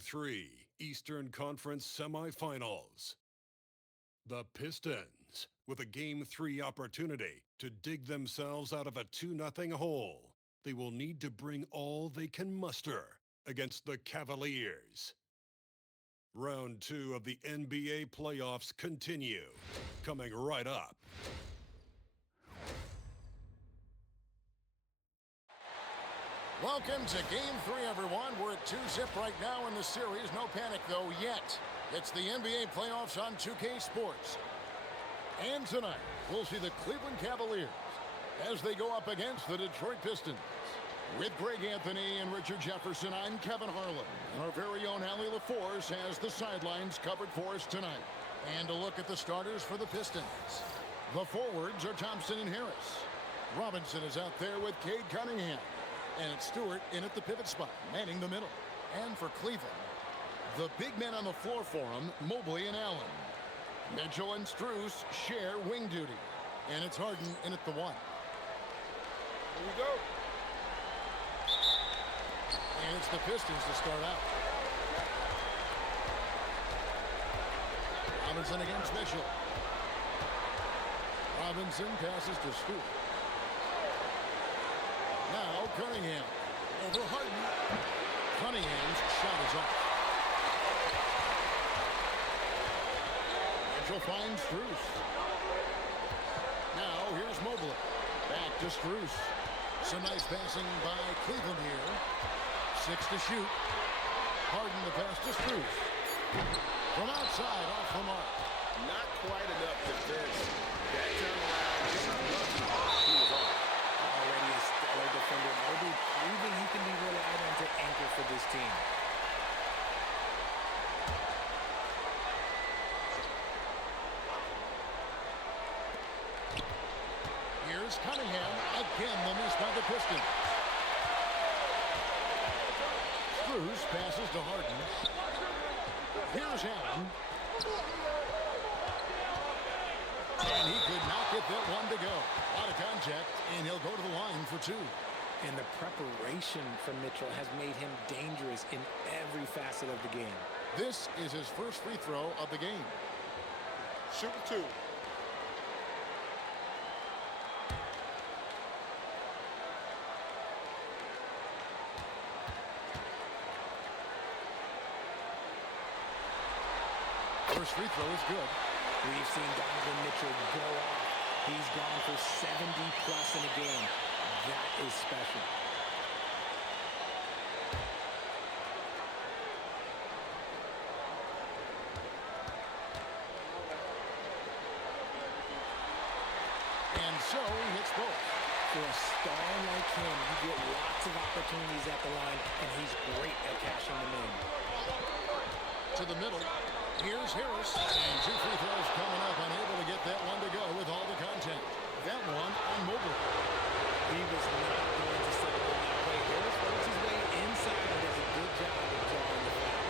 Game 3, Eastern Conference Semifinals. The Pistons, with a Game 3 opportunity to dig themselves out of a 2-0 hole. They will need to bring all they can muster against the Cavaliers. Round 2 of the NBA playoffs continue, coming right up. Welcome to Game 3, everyone. We're at 2-0 right now in the series. No panic, though, yet. It's the NBA playoffs on 2K Sports. And tonight, we'll see the Cleveland Cavaliers as they go up against the Detroit Pistons. With Greg Anthony and Richard Jefferson, I'm Kevin Harlan. And our very own Allie LaForce has the sidelines covered for us tonight. And a look at the starters for the Pistons. The forwards are Thompson and Harris. Robinson is out there with Cade Cunningham. And it's Stewart in at the pivot spot, manning the middle. And for Cleveland, the big men on the floor for him, Mobley and Allen. Mitchell and Strus share wing duty. And it's Harden in at the one. Here we go. And it's the Pistons to start out. Robinson against Mitchell. Robinson passes to Stewart. Now Cunningham over Harden. Cunningham's shot is off. Mitchell finds Strus. Now here's Mobley. Back to Strus. Some nice passing by Cleveland here. 6 to shoot. Harden the pass to Strus. From outside, off the mark. Not quite enough defense. That turnaround, just lucky. He was off. Already a stellar defender. Mobley proving he can be relied on to anchor for this team. Here's Cunningham. Again, the miss by the Pistons. Strus passes to Harden. Here's Allen. And he could not get that one to go. Out of contact, and he'll go to the line for two. And the preparation from Mitchell has made him dangerous in every facet of the game. This is his first free throw of the game. Shoot two. First free throw is good. We've seen Donovan Mitchell go off. He's gone for 70+ in a game. That is special. And so he hits both. For a star like him, you get lots of opportunities at the line, and he's great at cashing them in. To the middle. Here's Harris. And two free throws coming up. Unable to get that one to go with all the contact. That one on Mobley. He was not going to settle in that way. Harris works his way inside and does a good job of drawing the foul.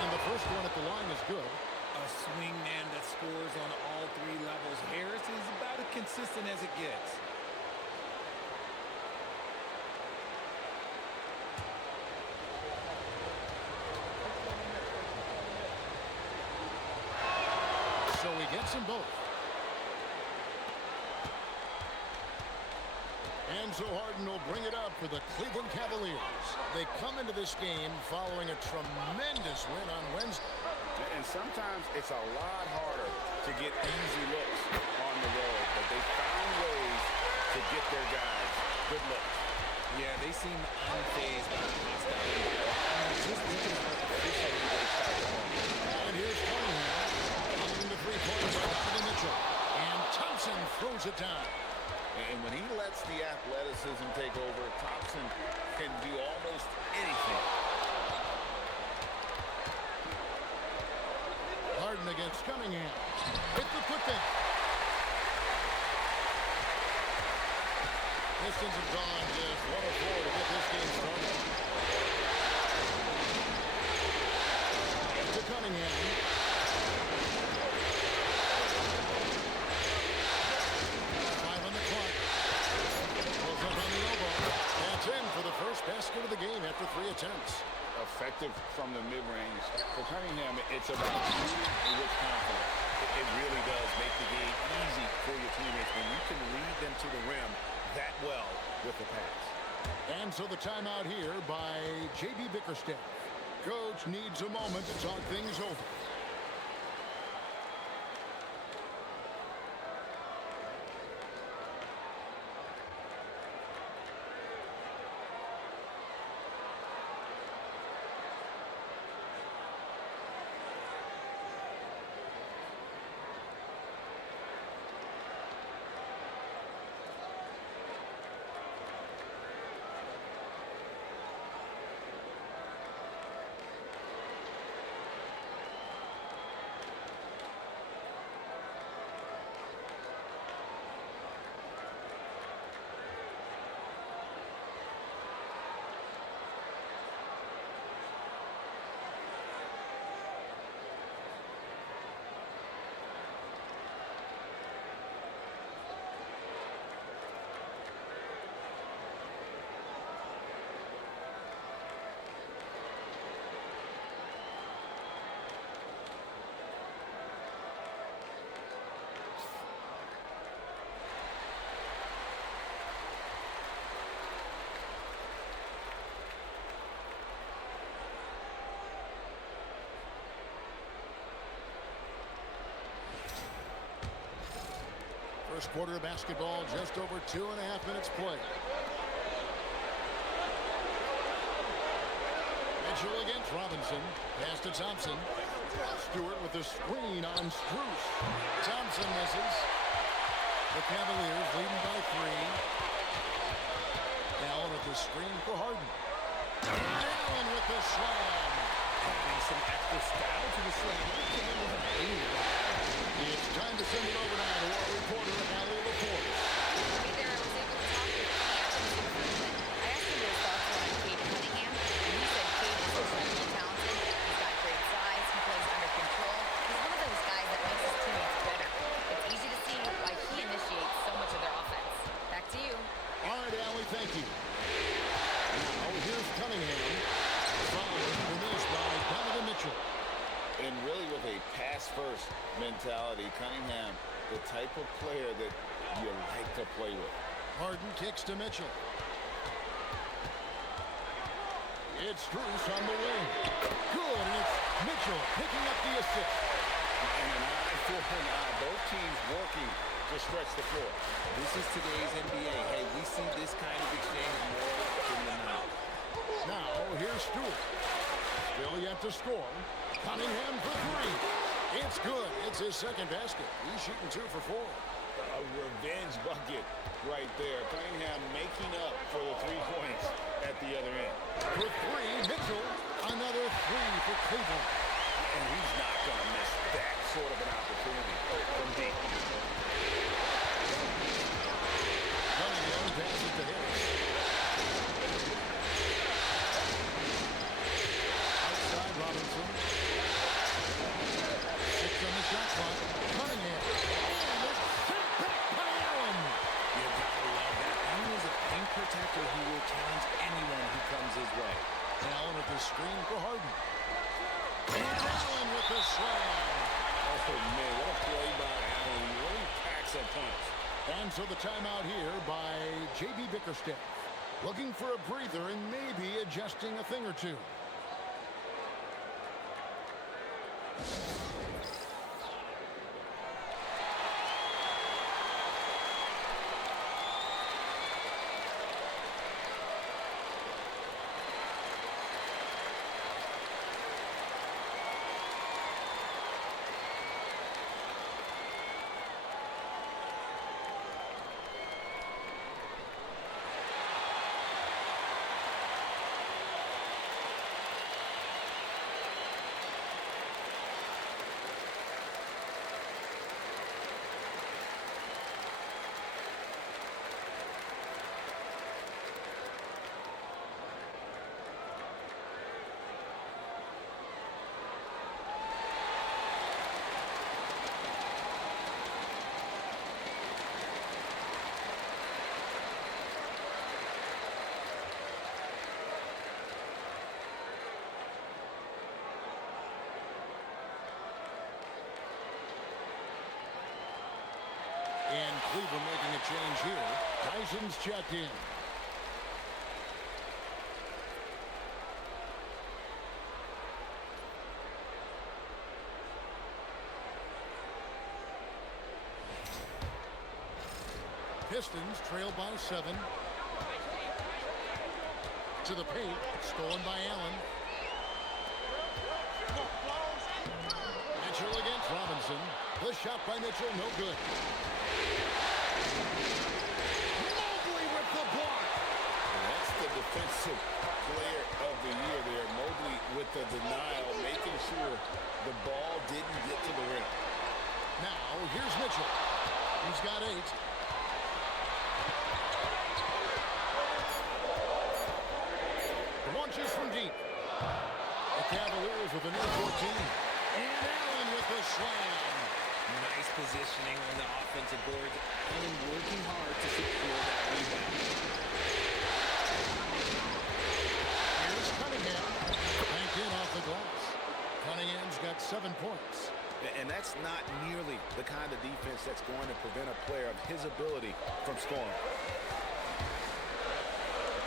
And the first one at the line is good. A swing man that scores on all three levels. Harris is about as consistent as it gets. So he gets them both. And so Harden will bring it up for the Cleveland Cavaliers. They come into this game following a tremendous win on Wednesday. And sometimes it's a lot harder to get easy looks on the road, but they found ways to get their guys good looks. Yeah, they seem unfazed by the hostile environment. Just looking how efficiently they shot the home. And here's Cunningham. Coming to three-pointers by Donovan Mitchell. And Thompson throws it down. And when he lets the athleticism take over, Thompson can do almost anything. Harden against Cunningham. It's the putback. Pistons have gone just 1 of 4 to get this game started. To Cunningham. attempts. Effective from the mid-range. For Cunningham, it's about shooting with confidence. It really does make the game easy for your teammates when you can lead them to the rim that well with the pass. And so the timeout here by J.B. Bickerstaff. Coach needs a moment to talk things over. First quarter of basketball, just over 2.5 minutes played. Mitchell against Robinson. Pass to Thompson. Stewart with the screen on Strus. Thompson misses. The Cavaliers leading by 3. Allen with the screen for Harden. And Allen with the slam. Adding some extra style to the slam. It's time to send it over now to our reporter, Allie LaPorte. Hey there, I was able to talk to Cavs for a minute. I asked him his thoughts on Cade Cunningham, and he said Cade is extremely talented. He's got great size. He plays under control. He's one of those guys that makes his teammates better. It's easy to see why he initiates so much of their offense. Back to you. All right, Allie, thank you. Now, here's Cunningham. Following the miss by Donovan Mitchell. And really with a pass-first mentality, Cunningham, the type of player that you like to play with. Harden kicks to Mitchell. It's Strus on the wing. Good, and it's Mitchell picking up the assist. And an eye for an eye. Both teams working to stretch the floor. This is today's NBA. Hey, we see this kind of exchange more often than not. Now, here's Stewart. Still yet to score. Cunningham for 3. It's good. It's his second basket. He's shooting 2 for 4. A revenge bucket right there. Cunningham making up for the 3 points at the other end. For 3, Mitchell. Another 3 for Cleveland. And he's not going to miss that sort of an opportunity from deep. Cunningham passes to Harris. Outside Robinson. 6 on the shot clock. Cunningham. And it's sent back by Allen. You gotta love that. Allen is a paint protector who will challenge anyone who comes his way. Allen with the screen for Harden. And Allen with the slam. Oh, man, what a play by Allen. Really packs a punch. And so the timeout here by J.B. Bickerstaff. Looking for a breather and maybe adjusting a thing or two. a change here. Tyson's checked in. Pistons trail by 7. To the paint, stolen by Allen. Mitchell against Robinson. The shot by Mitchell, no good. Mobley with the block. And that's the defensive player of the year there. Mobley with the denial, making sure the ball didn't get to the rim. Now, here's Mitchell. He's got 8. Launches from deep. The Cavaliers with a near 14. And Allen with the slam. Nice positioning on the offensive boards. Allen working hard to secure that rebound. Here's Cunningham. Banked in off the glass. Cunningham's got 7 points. And that's not nearly the kind of defense that's going to prevent a player of his ability from scoring.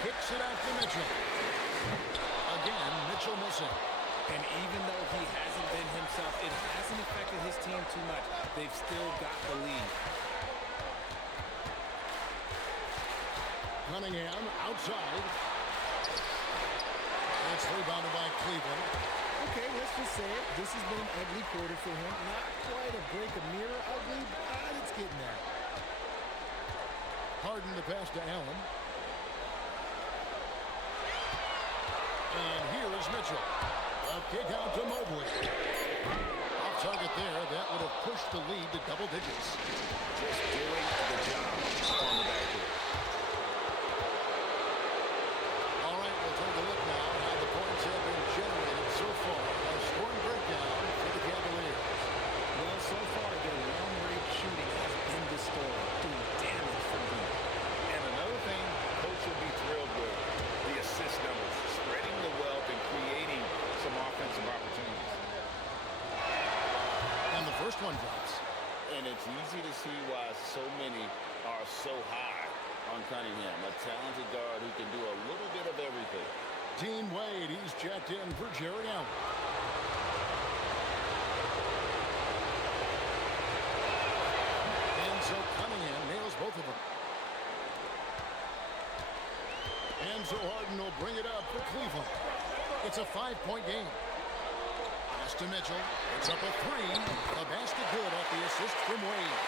Kicks it out to Mitchell. Again, Mitchell missing. And even though he hasn't been himself, it hasn't affected his team too much. They've still got the lead. Cunningham outside. It's rebounded by Cleveland. Okay, let's just say it. This has been an ugly quarter for him. Not quite a break a mirror ugly, but it's getting there. Harden the pass to Allen. And here is Mitchell. A kick out to Mobley. Off target there. That would have pushed the lead to double digits. Just doing the job on the backboard. All right, we'll take a look now at how the points have been generated so far. A scoring breakdown for the Cavaliers. Well, so far, their long-range shooting has been the story, doing damage from deep. And another thing coach will be thrilled with, the assist numbers, spreading the wealth and creating some offensive opportunities. And the first one drops. And it's easy to see why so many are so high on Cunningham, a talented guard who can do a little bit of everything. Team Wade, he's checked in for Jerry Allen. And so Cunningham nails both of them. And so Harden will bring it up for Cleveland. It's a 5-point game. Pass to Mitchell. It's up a 3. A basket good off the assist from Wade.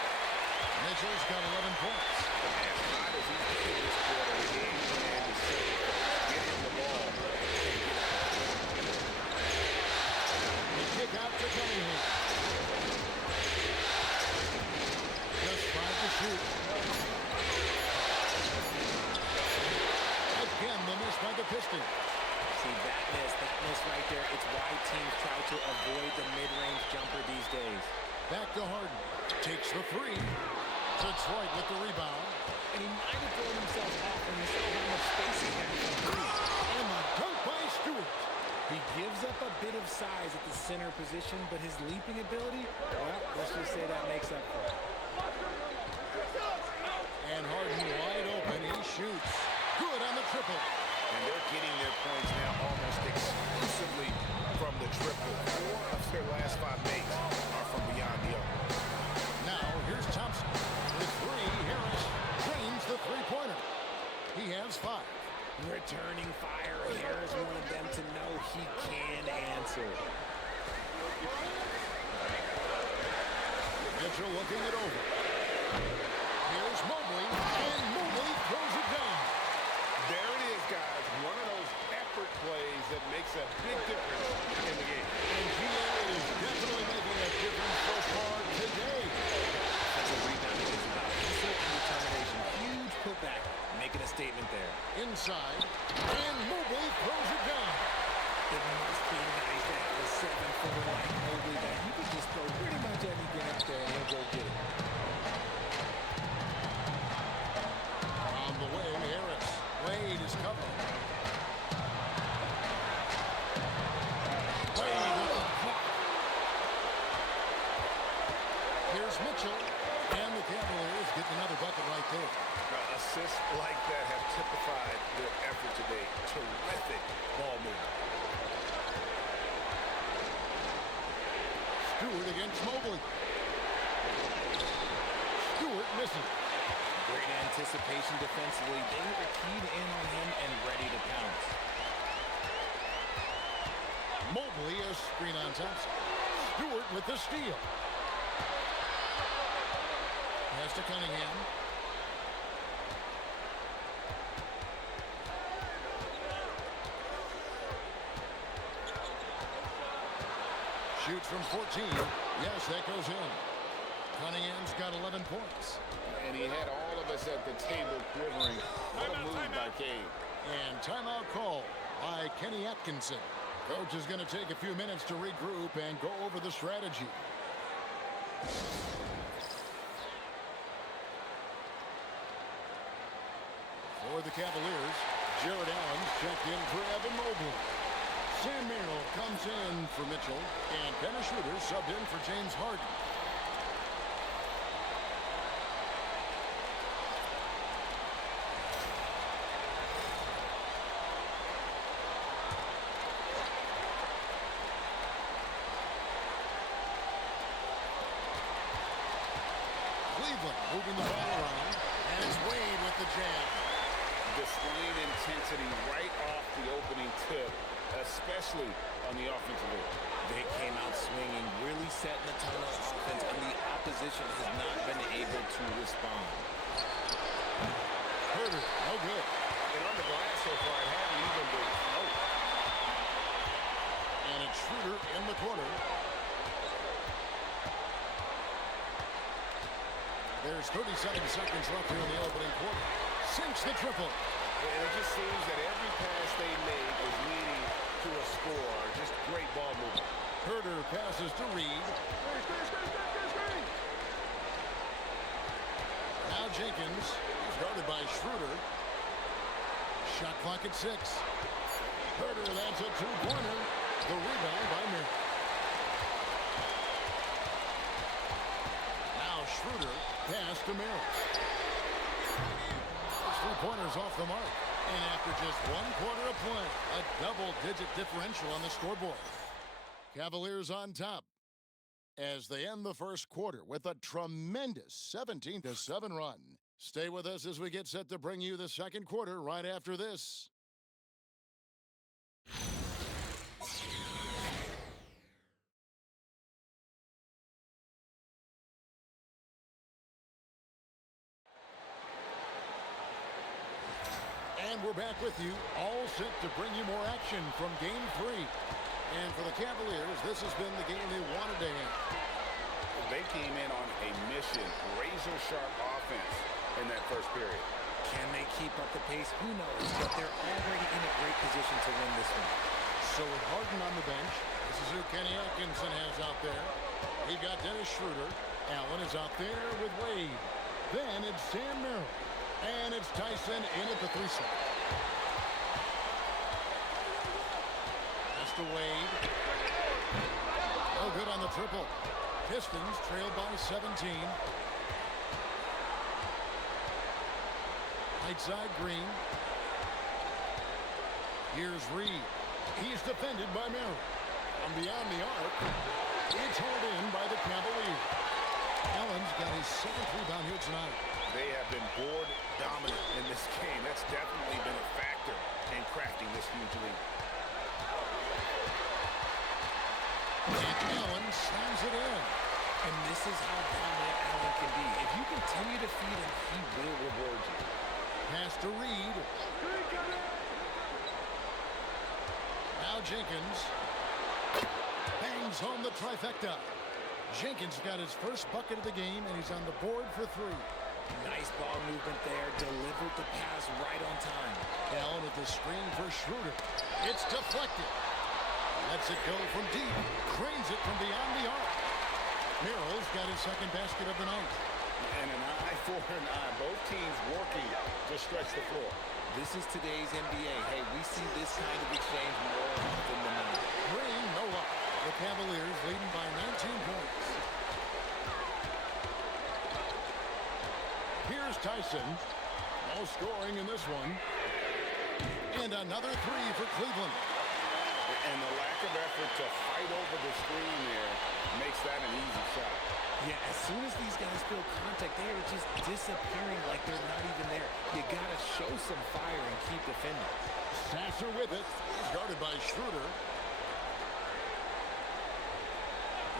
Mitchell's got 11 points. As hot as he's been this quarter, the game plan is simple. Get him the ball. The kick out to Cunningham. Just 5 to shoot. Again, the miss by the Pistons. See, that miss right there, it's why teams try to avoid the mid-range jumper these days. Back to Harden. Takes the 3. Detroit with the rebound. And he might have thrown himself off when he saw how much space he had from three. And the dunk by Stewart. He gives up a bit of size at the center position, but his leaping ability, well, let's just say that makes up for it. And Harden wide open. He shoots. Good on the triple. And they're getting their points now almost exclusively from the triple. 4 of their last 5 makes are from beyond the arc. Now, here's Thompson. With 3, Harris drains the three-pointer. He has 5. Returning fire. Harris wanted them to know he can answer. Mitchell looking it over. Here's Mobley, and Mobley throws it down. There it is, guys. One of those effort plays that makes a big difference in the game. And GA is definitely making a difference so far today. That's a rebound. It's about hustle and determination. Huge putback, making a statement there. Inside, and Mobley throws it down. It must be nice to have a 7-footer like Mobley that you can just throw pretty much anything out there and he'll go get it. On the way, Harris. Wade is covered. Wade with the block. Here's Mitchell. And the Cavaliers get another bucket right there. Assists like that have typified their effort today. Terrific ball movement. Stewart against Mobley. Stewart misses. Great anticipation defensively. They were keyed in on him and ready to pounce. Mobley a screen on Thompson. Stewart with the steal. Pass to Cunningham. Shoots from 14. Yes, that goes in. Cunningham's got 11 points. And he had all of us at the table quivering. What a move by Cade. And timeout call by Kenny Atkinson. Coach is going to take a few minutes to regroup and go over the strategy. For the Cavaliers, Jared Allen's checked in for Evan Mobley. Sam Merrill comes in for Mitchell, and Dennis Schroeder subbed in for James Harden. Cleveland moving the ball around, and it's Wade with the jam. Displaying intensity right off the opening tip, especially on the offensive end. They came out swinging, really setting the tone on offense, and the opposition has not been able to respond. Herter, no good. And on the glass so far, it hasn't even been close. And it's Schroeder in the corner. There's 37 seconds left here in the opening quarter. Sinks the triple. And it just seems that every pass they make is leading to a score. Just great ball movement. Herter passes to Reed. Now Jenkins is guarded by Schroeder. Shot clock at 6. Herter, that's a two-pointer. The rebound by Merrill. Now Schroeder pass to Merrill. Three-pointers off the mark. And after just 1 quarter of play, a double-digit differential on the scoreboard. Cavaliers on top as they end the first quarter with a tremendous 17-7 run. Stay with us as we get set to bring you the second quarter right after this. And we're back with you, all set to bring you more action from Game 3. And for the Cavaliers, this has been the game they wanted to have. They came in on a mission, razor-sharp offense in that first period. Can they keep up the pace? Who knows? But they're already in a great position to win this one. So with Harden on the bench, this is who Kenny Atkinson has out there. He got Dennis Schroeder. Allen is out there with Wade. Then it's Sam Merrill. And it's Tyson in at the 3 slot. Pass to Wade. No good on the triple. Pistons trailed by 17. Right side, Green. Here's Reed. He's defended by Merrill. From beyond the arc, it's hauled in by the Cavaliers. Allen's got his 7th rebound here tonight. They have been board dominant in this game. That's definitely been a factor in crafting this huge lead. And Allen slams it in. And this is how dominant Allen can be. If you continue to feed him, he will reward you. Pass to Reed. Now Jenkins bangs home the trifecta. Jenkins got his first bucket of the game, and he's on the board for 3. Nice ball movement there. Delivered the pass right on time. Allen with the screen for Schroeder. It's deflected. Lets it go from deep. Cranes it from beyond the arc. Merrill's got his second basket of the night. And an eye for an eye. Both teams working to stretch the floor. This is today's NBA. Hey, we see this kind of exchange more often than not. Green, no luck. The Cavaliers leading by 19 points. Here's Here's Tyson. No scoring in this one. And another three for Cleveland. And the lack of effort to fight over the screen there makes that an easy shot. Yeah, as soon as these guys feel contact, they are just disappearing like they're not even there. You got to show some fire and keep defending. Sasser with it. He's guarded by Schroeder.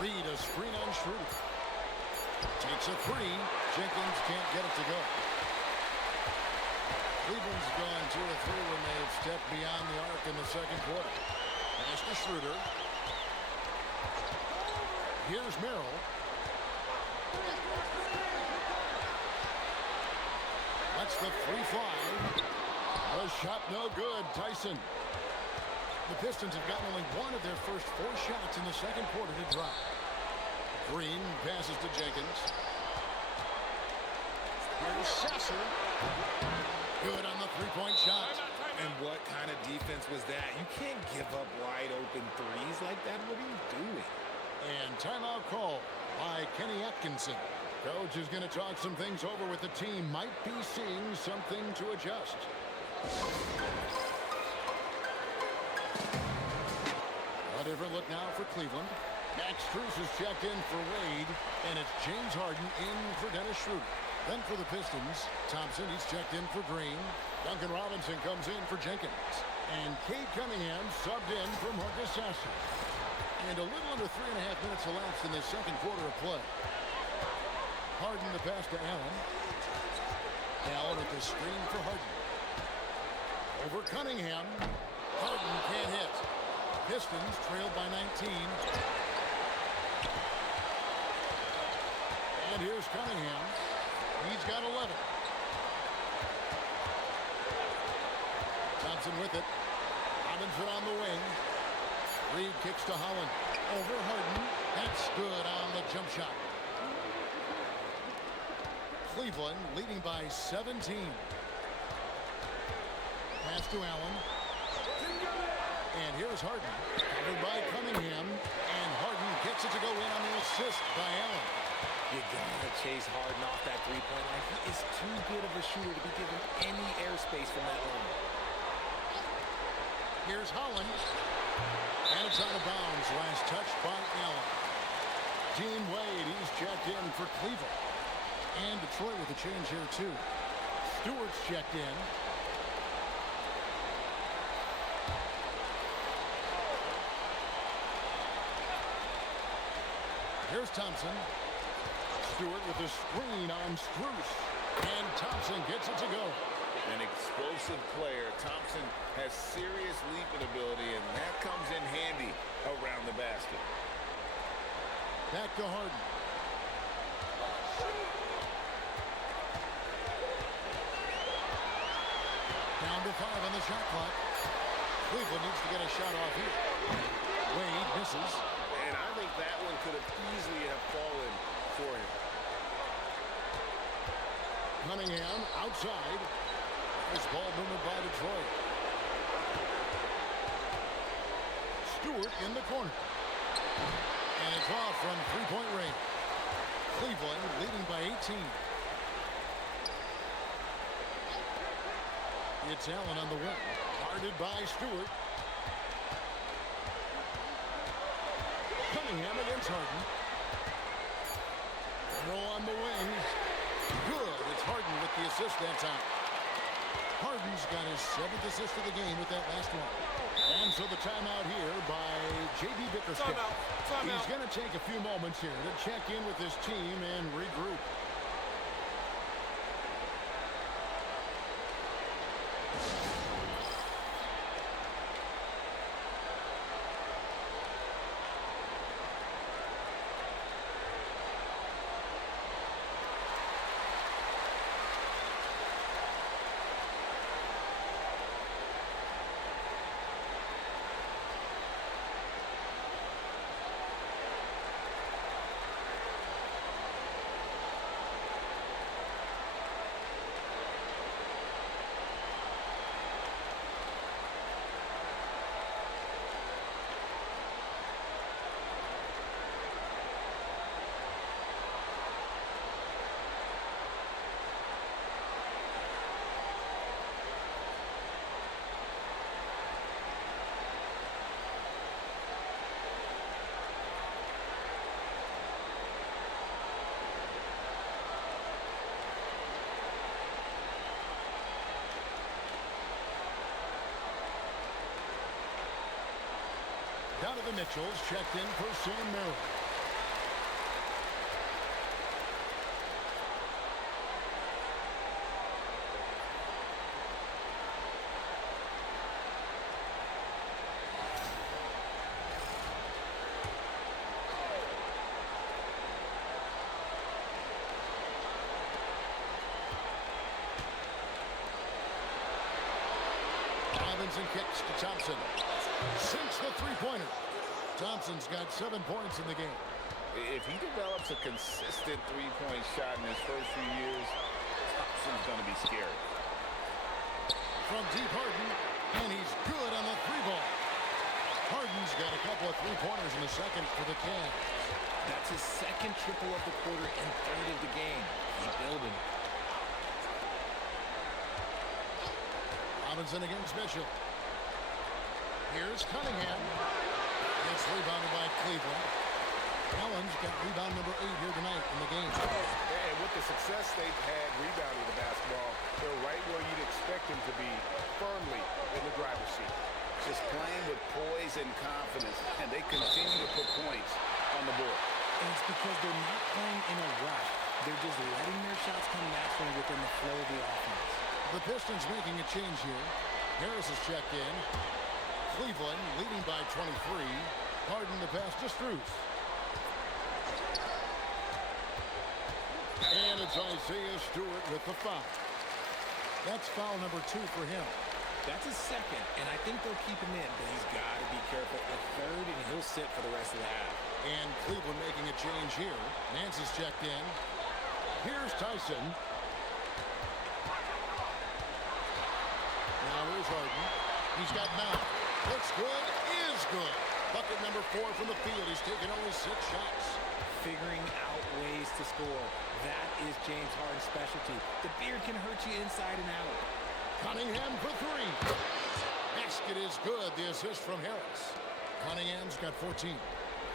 Reed, a screen on Schroeder. Takes a three. Jenkins can't get it to go. Cleveland's gone 2 of 3 when they've stepped beyond the arc in the second quarter. Pass to Schroeder. Here's Merrill. Lets the free fly. The shot no good. Tyson. The Pistons have gotten only one of their first 4 shots in the second quarter to drop. Green passes to Jenkins. Here's Sasser. Good on the three-point shot. And what kind of defense was that? You can't give up wide open threes like that. What are you doing? And timeout call by Kenny Atkinson. Coach is going to talk some things over with the team. Might be seeing something to adjust. A different look now for Cleveland. Max Strus is checked in for Wade, and it's James Harden in for Dennis Schroeder. Then for the Pistons, Thompson, he's checked in for Green. Duncan Robinson comes in for Jenkins. And Cade Cunningham subbed in for Marcus Sasser. And a little under 3.5 minutes elapsed in the second quarter of play. Harden the pass to Allen. Allen with the screen for Harden. Over Cunningham. Harden can't hit. Pistons trailed by 19. And here's Cunningham. He's got 11. Thompson with it. Robinson on the wing. Reed kicks to Holland. Over Harden. That's good on the jump shot. Cleveland leading by 17. Pass to Allen. And here's Harden. Covered by Cunningham. And Harden gets it to go in on the assist by Allen. You gotta chase Harden off that three-point line. He is too good of a shooter to be given any airspace from that line. Here's Holland. And it's out of bounds. Last touch by Allen. Dean Wade, he's checked in for Cleveland. And Detroit with a change here, too. Stewart's checked in. Here's Thompson. Stewart with a screen on Strus. And Thompson gets it to go. An explosive player. Thompson has serious leaping ability, and that comes in handy around the basket. Back to Harden. Down to 5 on the shot clock. Cleveland needs to get a shot off here. Wade misses. And I think that one could have easily have fallen for him. Cunningham outside. Nice ball movement by Detroit. Stewart in the corner. And it's off from three-point range. Cleveland leading by 18. It's Allen on the wing. Guarded by Stewart. Cunningham against Harden. Roll on the wing. Good. It's Harden with the assist that time. Harden's got his 7th assist of the game with that last one. And so the timeout here by J.B. Bickerstaff. He's going to take a few moments here to check in with his team and regroup. the Mitchells checked in for Sam Merrill. And kicks to Thompson. Sinks the three-pointer. Thompson's got 7 points in the game. If he develops a consistent three-point shot in his first few years, Thompson's going to be scary. From deep, Harden, and he's good on the three ball. Harden's got a couple of three-pointers in the second for the Cavs. That's his second triple of the quarter and third of the game. He's building. Robinson against Mitchell. Here's Cunningham. It's rebounded by Cleveland. Allen's got rebound number 8 here tonight in the game. And with the success they've had rebounding the basketball, they're right where you'd expect them to be, firmly in the driver's seat. Just playing with poise and confidence, and they continue to put points on the board. And it's because they're not playing in a rush. They're just letting their shots come naturally within the flow of the offense. The Pistons making a change here. Harris is checked in. Cleveland leading by 23. Harden the pass to Strus. And it's Isaiah Stewart with the foul. That's foul number 2 for him. That's his second, and I think they'll keep him in, but he's got to be careful. A third, and he'll sit for the rest of the half. And Cleveland making a change here. Nance is checked in. Here's Tyson. Now here's Harden. He's got 9. Looks good, is good. Bucket number 4 from the field. He's taken only 6 shots. Figuring out ways to score. That is James Harden's specialty. The beard can hurt you inside and out. Cunningham for 3. Basket is good. The assist from Harris. Cunningham's got 14.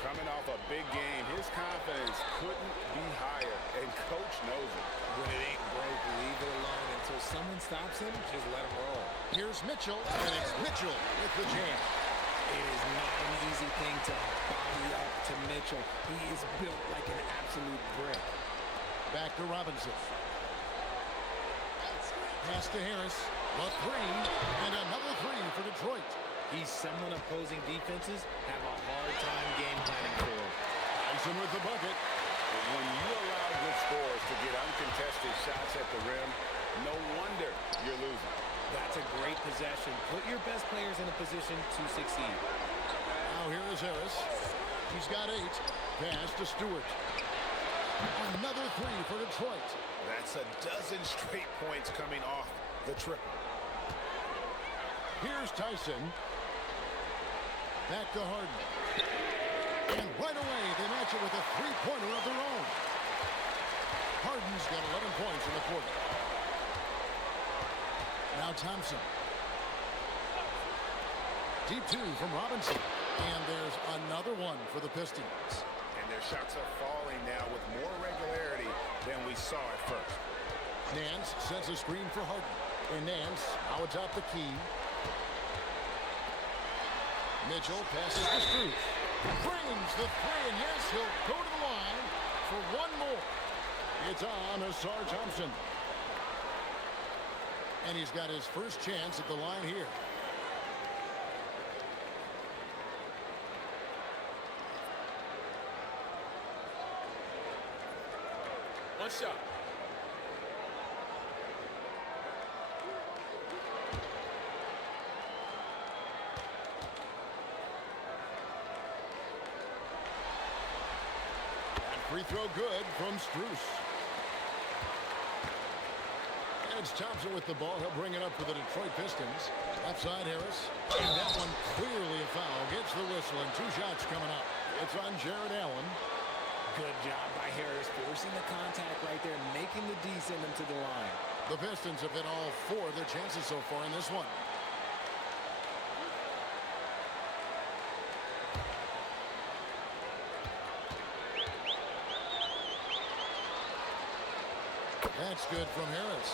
Coming off a big game, his confidence couldn't be higher, and coach knows it. When it ain't broke, leave it alone until someone stops him. Just let him roll. Here's Mitchell, and it's Mitchell with the jam. It is not an easy thing to body up to Mitchell. He is built like an absolute brick. Back to Robinson. Pass to Harris. A 3, and another 3 for Detroit. He's someone opposing defenses have a hard time game planning for. Tyson with the bucket. When you allow good scores to get uncontested shots at the rim, no wonder you're losing. That's a great possession. Put your best players in a position to succeed. Now here is Harris. He's got 8. Pass to Stewart. Another 3 for Detroit. That's a dozen straight points coming off the triple. Here's Tyson. Back to Harden. And right away, they match it with a three-pointer of their own. Harden's got 11 points in the quarter. Now Thompson. Deep 2 from Robinson. And there's another one for the Pistons. And their shots are falling now with more regularity than we saw at first. Nance sends a screen for Harden. And Nance now atop the key. Mitchell passes to Strus. Brings the 3, and yes, he'll go to the line for one more. It's on Asar Thompson. And he's got his first chance at the line here. One shot. Free throw good from Strus. And it's Thompson with the ball. He'll bring it up for the Detroit Pistons. Left side, Harris. And that one clearly a foul. Gets the whistle, and 2 shots coming up. It's on Jared Allen. Good job by Harris, forcing the contact right there, making the D send him to the line. The Pistons have hit all 4 of their chances so far in this one. That's good from Harris.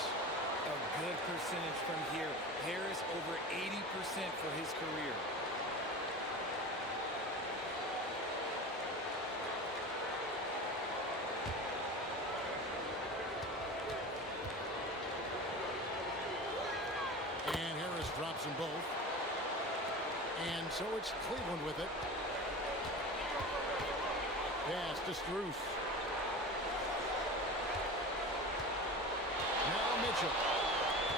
A good percentage from here. Harris over 80% for his career. drops them both. And so it's Cleveland with it. Pass to Strus. Now Mitchell.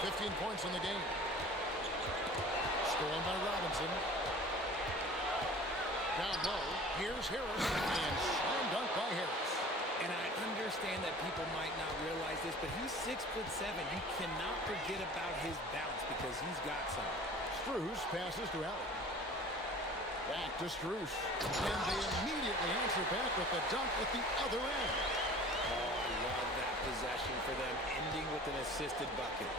15 points in the game. Stolen by Robinson. Down low. Here's Harris. And slam dunk by Harris. And I understand that people might not realize this, but he's 6'7". You cannot forget about his bounce because he's got some. Strus passes to Allen. Back to Strus. And they immediately answer back with the dunk at the other end. Oh, I love that possession for them, ending with an assisted bucket.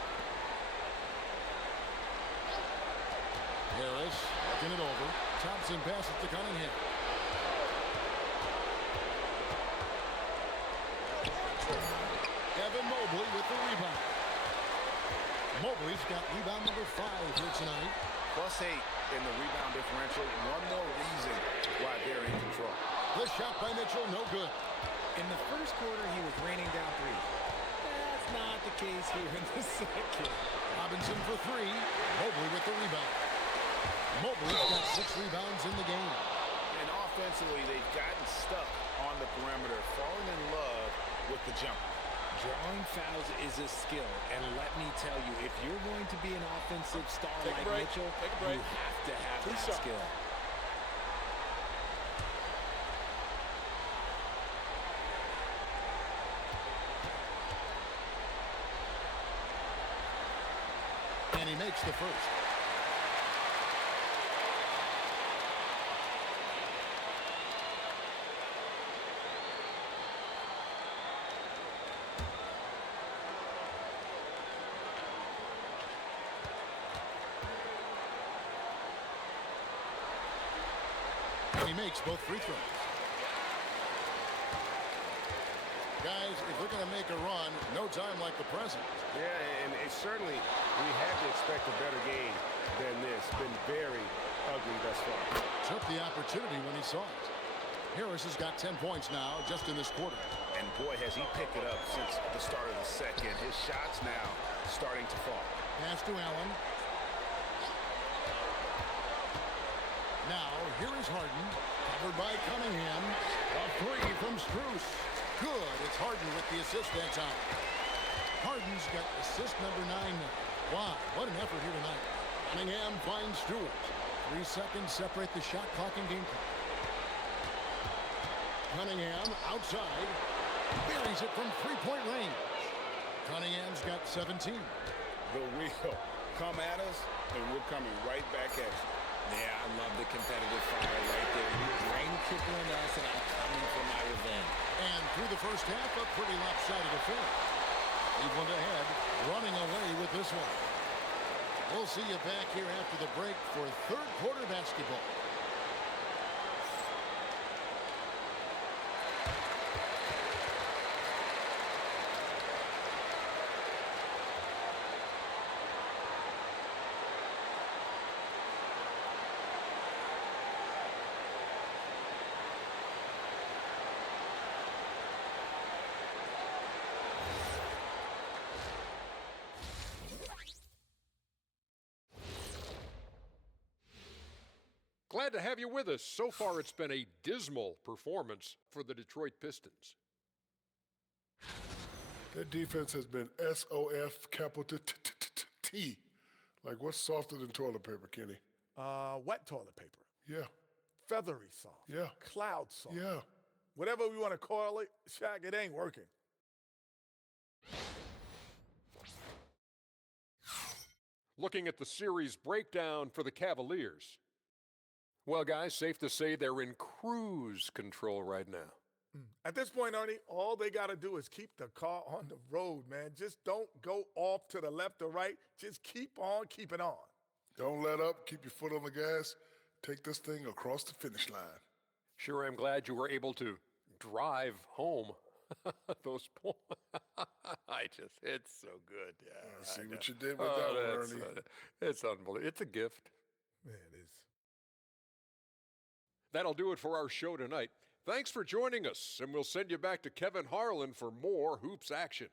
Harris looking it over. Thompson passes to Cunningham. Evan Mobley with the rebound. Mobley's got rebound number 5 here tonight. +8 in the rebound differential. One more reason why they're in control. The shot by Mitchell, no good. In the first quarter, he was raining down threes. That's not the case here in the second. Robinson for 3. Mobley with the rebound. Mobley's got 6 rebounds in the game. And offensively, they've gotten stuck on the perimeter, falling in love with the jumper. Drawing fouls is a skill, and let me tell you, if you're going to be an offensive star like Mitchell, you have to have that skill. And he makes the first. He makes both free throws. Guys, if we're going to make a run, no time like the present. Yeah, and it certainly, we had to expect a better game than this. Been very ugly thus far. Took the opportunity when he saw it. Harris has got 10 points now just in this quarter. And boy, has he picked it up since the start of the second. His shots now starting to fall. Pass to Allen. Now, here is Harden, covered by Cunningham. A 3 from Strus. Good. It's Harden with the assist that time. Harden's got assist number 9 now. Wow, what an effort here tonight. Cunningham finds Stewart. 3 seconds separate the shot clock and game clock. Cunningham outside. Buries it from 3-point range. Cunningham's got 17. The wheel come at us, and we're coming right back at you. Yeah, I love the competitive fire right there. You drain crippling us, and I'm coming for my revenge. And through the first half, a pretty lopsided affair. Cleveland ahead, running away with this one. We'll see you back here after the break for third quarter basketball. Glad to have you with us. So far, it's been a dismal performance for the Detroit Pistons. Their defense has been SOF capital T. Like, what's softer than toilet paper, Kenny? Wet toilet paper. Yeah, Feathery soft. yeah, Cloud soft. yeah. Whatever we want to call it, Shaq, it ain't working. Looking at the series breakdown for the Cavaliers. Well, guys, safe to say they're in cruise control right now. At this point, Ernie, all they got to do is keep the car on the road, man. Just don't go off to the left or right. Just keep on keeping on. Don't let up. Keep your foot on the gas. Take this thing across the finish line. Sure, I'm glad you were able to drive home. Those points. It's so good. Yeah. See what you did with that one, Ernie. It's unbelievable. It's a gift. Yeah, it is. That'll do it for our show tonight. Thanks for joining us, and we'll send you back to Kevin Harlan for more hoops action.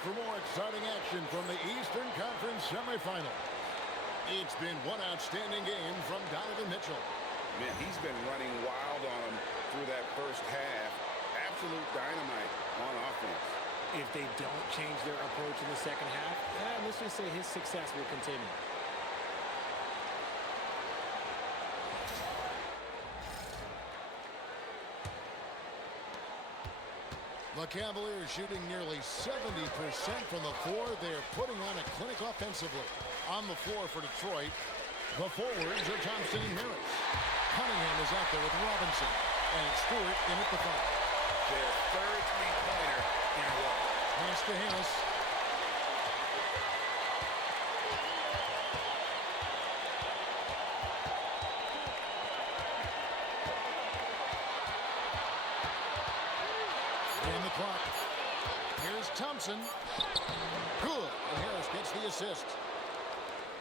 for more exciting action from the Eastern Conference semifinals. It's been one outstanding game from Donovan Mitchell. Man, he's been running wild on him through that first half. Absolute dynamite on offense. If they don't change their approach in the second half, let's just say his success will continue. The Cavaliers shooting nearly 70% from the floor. They're putting on a clinic offensively. On the floor for Detroit, the forwards are Thompson and Harris. Cunningham is out there with Robinson. And it's Stewart in at the front. Their third three-pointer in a row. Pass to Harris. And the clock. Here's Thompson. Good. And Harris gets the assist.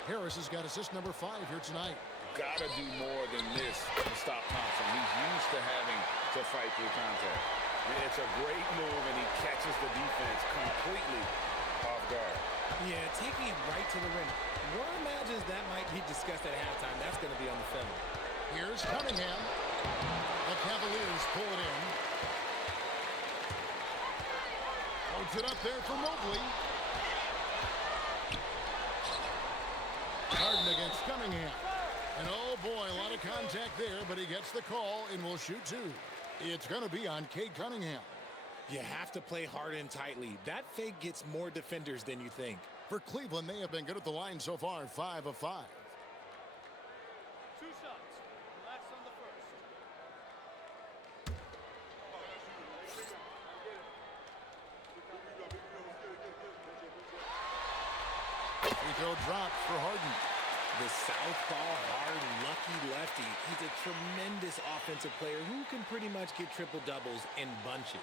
Harris has got assist number 5 here tonight. Gotta do more than this to stop Thompson. He's used to having to fight through contact. It's a great move, and he catches the defense completely off guard. Yeah, taking it right to the rim. One imagines that might be discussed at halftime. That's going to be on the film. Here's Cunningham. The Cavaliers pull it in. Holds it up there for Mobley. Harden against Cunningham. And oh boy, a lot of contact there, but he gets the call and will shoot 2. It's going to be on Cade Cunningham. You have to play hard and tightly. That fake gets more defenders than you think. For Cleveland, they have been good at the line so far, 5 of 5. 2 shots. Relax on the first. Free throw drops for Harden. The southpaw, hard, lucky lefty. He's a tremendous offensive player who can pretty much get triple-doubles in bunches.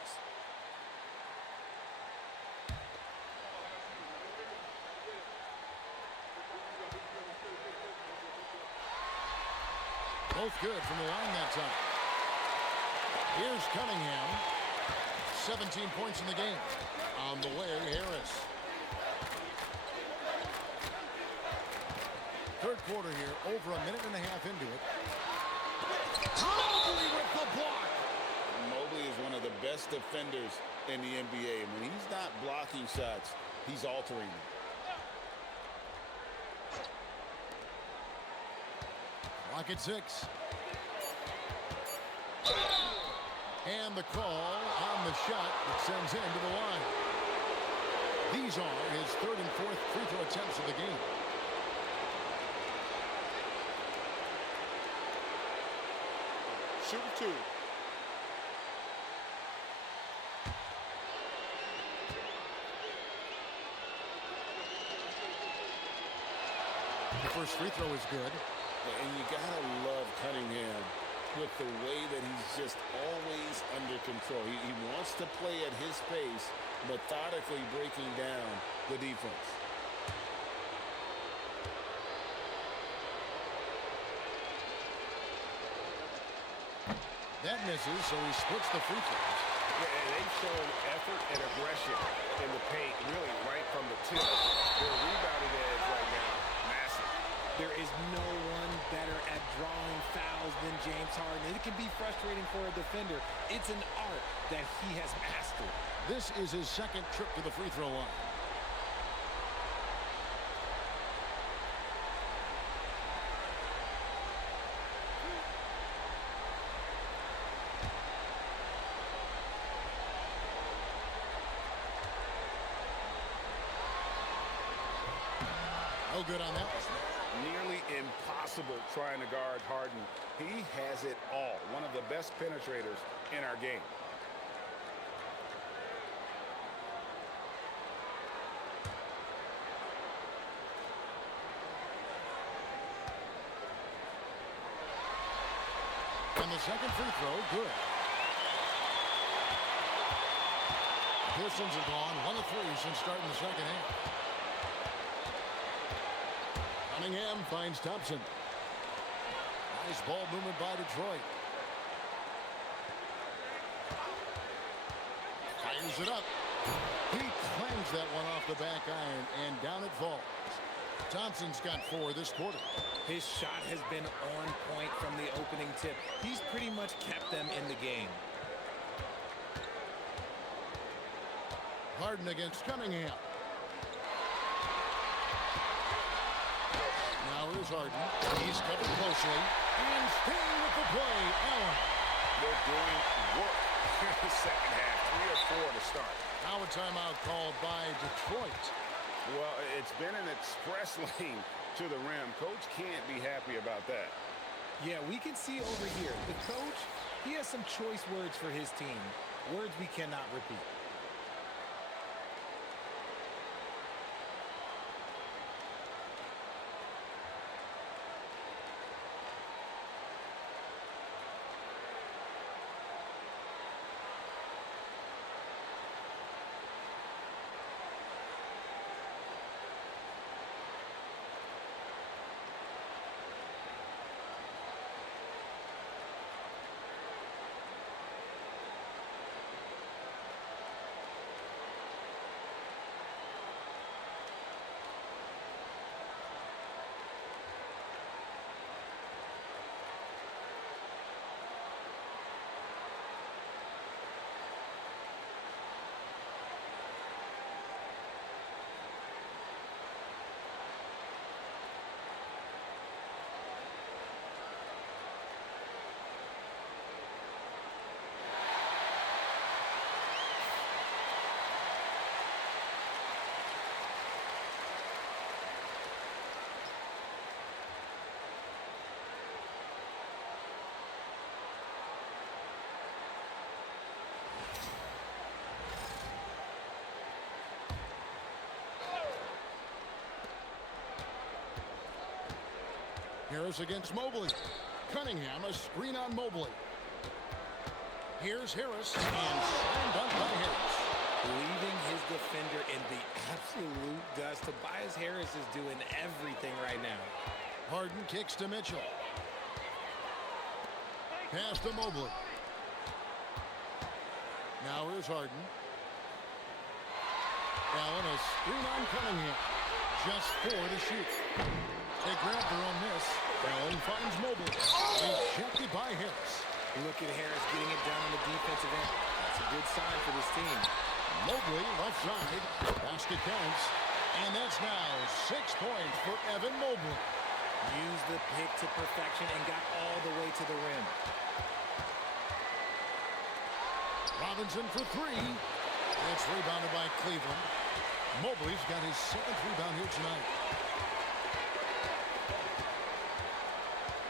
Both good from the line that time. Here's Cunningham. 17 points in the game. On the way, Harris. Third quarter here, over a minute and a half into it. Mobley with the block. Mobley is one of the best defenders in the NBA. When he's not blocking shots, he's altering them. Clock at 6. And the call on the shot that sends him to the line. These are his 3rd and 4th free throw attempts of the game. Shoot 2. The first free throw is good. And you gotta love Cunningham with the way that he's just always under control. He wants to play at his pace, methodically breaking down the defense. That misses, so he splits the free throws. Yeah, and they've shown effort and aggression in the paint, really right from the tip. Their rebounding edge right now, massive. There is no one better at drawing fouls than James Harden. It can be frustrating for a defender. It's an art that he has mastered. This is his 2nd trip to the free throw line. No good on that. Nearly impossible trying to guard Harden. He has it all. One of the best penetrators in our game. And the 2nd free throw, good. The Pistons have gone 1 of 3 since starting the second half. Cunningham finds Thompson. Nice ball movement by Detroit. Fires it up. He clangs that one off the back iron, and down it falls. Thompson's got 4 this quarter. His shot has been on point from the opening tip. He's pretty much kept them in the game. Harden against Cunningham. Now here's Harden. He's covered closely. And staying with the play, Allen. They're doing work in the second half. 3 or 4 to start. Now a timeout called by Detroit. Well, it's been an express lane to the rim. Coach can't be happy about that. Yeah, we can see over here. The coach, he has some choice words for his team. Words we cannot repeat. Harris against Mobley. Cunningham, a screen on Mobley. Here's Harris, and slam dunk by Harris. Leaving his defender in the absolute dust. Tobias Harris is doing everything right now. Harden kicks to Mitchell. Pass to Mobley. Now here's Harden. Allen, a screen on Cunningham. Just 4 to shoot. They grab their own miss. Allen finds Mobley. Ejected by Harris. Look at Harris getting it done on the defensive end. That's a good sign for this team. Mobley left side. Basket counts. And that's now 6 points for Evan Mobley. Used the pick to perfection and got all the way to the rim. Robinson for 3. It's rebounded by Cleveland. Mobley's got his 7th rebound here tonight.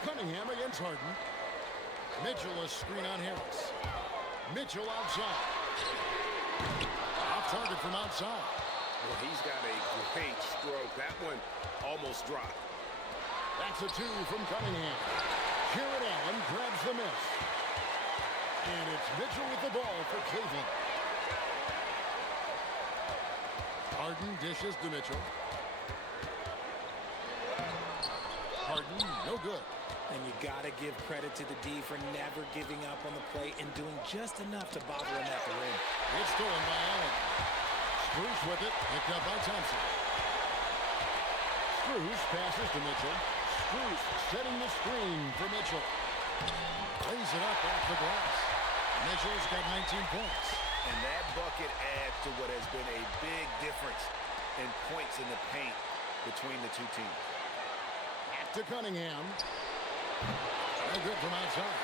Cunningham against Harden. Mitchell, a screen on Harris. Mitchell outside. Off target from outside. Well, he's got a great stroke. That one almost dropped. That's a 2 from Cunningham. Jared Allen grabs the miss. And it's Mitchell with the ball for Cleveland. Harden dishes to Mitchell. Harden, no good. And you got to give credit to the D for never giving up on the play and doing just enough to bother him at the rim. It's stolen by Allen. Strus with it, picked up by Thompson. Strus passes to Mitchell. Strus setting the screen for Mitchell. Lays it up off the glass. Mitchell's got 19 points. And that bucket adds to what has been a big difference in points in the paint between the two teams. Back to Cunningham. And good from outside.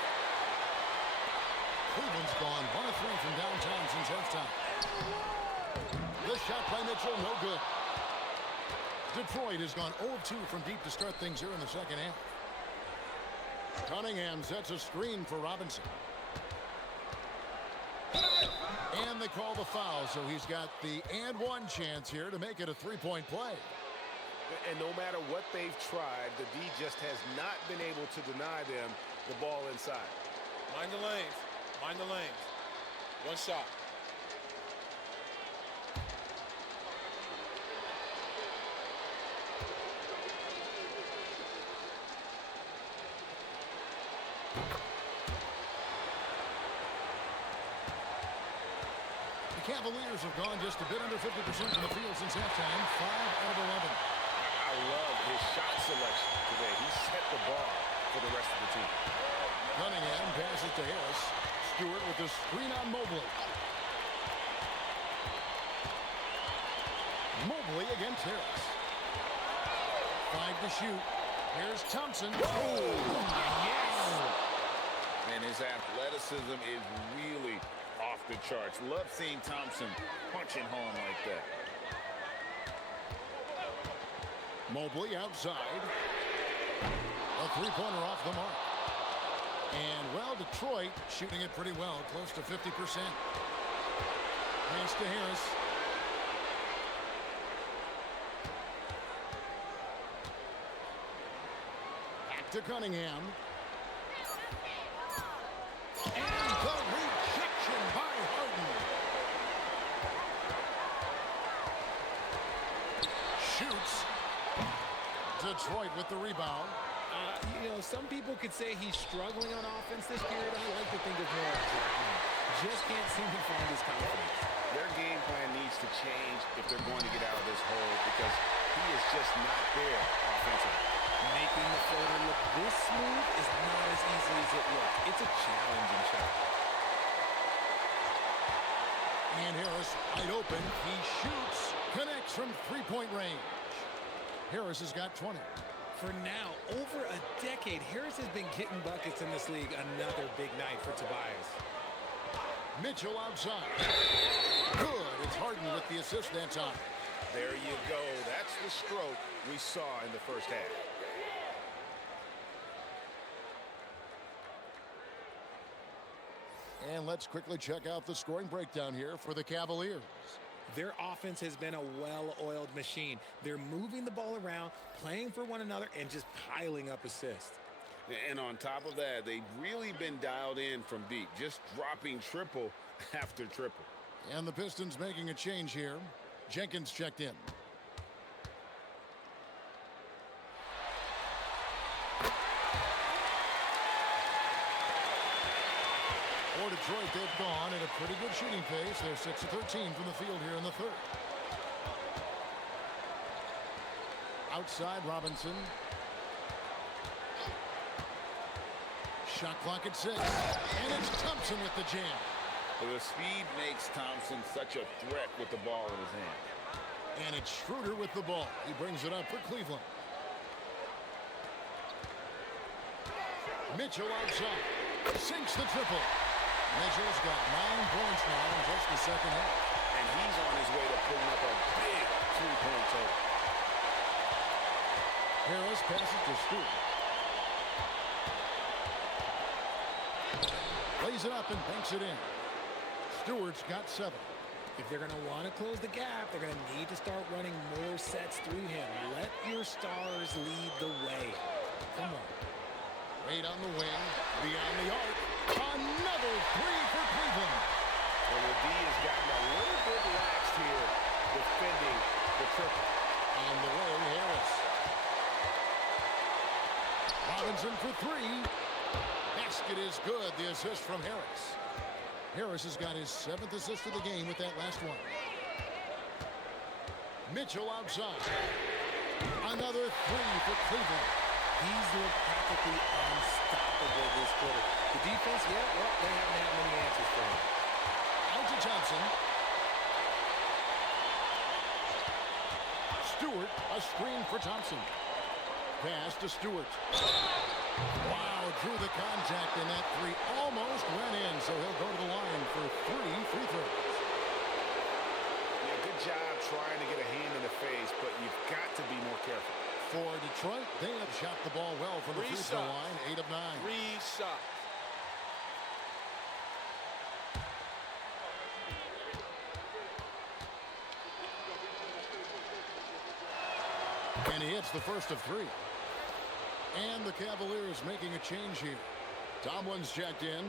Cleveland's gone 1 of 3 from downtown since halftime. The shot by Mitchell, no good. Detroit has gone 0 of 2 from deep to start things here in the second half. Cunningham sets a screen for Robinson. And they call the foul, so he's got the and one chance here to make it a 3-point play. And no matter what they've tried, the D just has not been able to deny them the ball inside. Mind the lanes. Mind the lanes. One shot. You Cavaliers have gone just a bit under 50% from the field since halftime, 5 out of 11. I love his shot selection today. He set the bar for the rest of the team. Cunningham passes to Harris. Stewart with the screen on Mobley. Mobley against Harris. 5 to shoot. Here's Thompson. Oh, yes! And his athleticism is really off the charts. Love seeing Thompson punching home like that. Mobley outside. A three-pointer off the mark. And, well, Detroit shooting it pretty well, close to 50%. Pass to Harris. Back to Cunningham. And the rejection by Harden. Shoots. Detroit with the rebound. You know, some people could say he's struggling on offense this period. I like to think of more as Harden. Just can't seem to find his confidence. Their game plan needs to change if they're going to get out of this hole because he is just not there offensively. Making the floater look this smooth is not as easy as it looks. It's a challenging shot. And Harris wide open. He shoots. Connects from three-point range. Harris has got 20. For now, over a decade, Harris has been getting buckets in this league. Another big night for Tobias. Mitchell outside. Good. It's Harden with the assist that time. There you go. That's the stroke we saw in the first half. And let's quickly check out the scoring breakdown here for the Cavaliers. Their offense has been a well-oiled machine. They're moving the ball around, playing for one another, and just piling up assists. And on top of that, they've really been dialed in from deep, just dropping triple after triple. And the Pistons making a change here. Jenkins checked in. For Detroit, they've gone at a pretty good shooting pace. They're 6 of 13 from the field here in the third. Outside, Robinson. Shot clock at 6. And it's Thompson with the jam. The speed makes Thompson such a threat with the ball in his hand. And it's Schroeder with the ball. He brings it up for Cleveland. Mitchell outside. Sinks the triple. Mitchell's got 9 points now in just the second half. And he's on his way to putting up a big 3-point total. Harris passes to Stewart. Lays it up and banks it in. Stewart's got 7. If they're going to want to close the gap, they're going to need to start running more sets through him. Let your stars lead the way. Come on. Wade on the wing. Beyond the arc. Another 3 for Cleveland. Well, the D has gotten a little bit relaxed here defending the triple. On the way, Harris. Robinson for 3. Basket is good. The assist from Harris. Harris has got his 7th assist of the game with that last one. Mitchell outside. Another 3 for Cleveland. He's looked practically unstoppable this quarter. The defense, yeah, well, they haven't had many answers for him. Out to Thompson. Stewart, a screen for Thompson. Pass to Stewart. Wow, drew the contact in that 3. Almost went in, so he'll go to the line for 3 free throws. Yeah, good job trying to get a hand in the face, but you've got to be more careful. For Detroit, they have shot the ball well from the free throw line, 8 of 9. 3 shots. And he hits the first of 3. And the Cavaliers making a change here. Tomlin's checked in.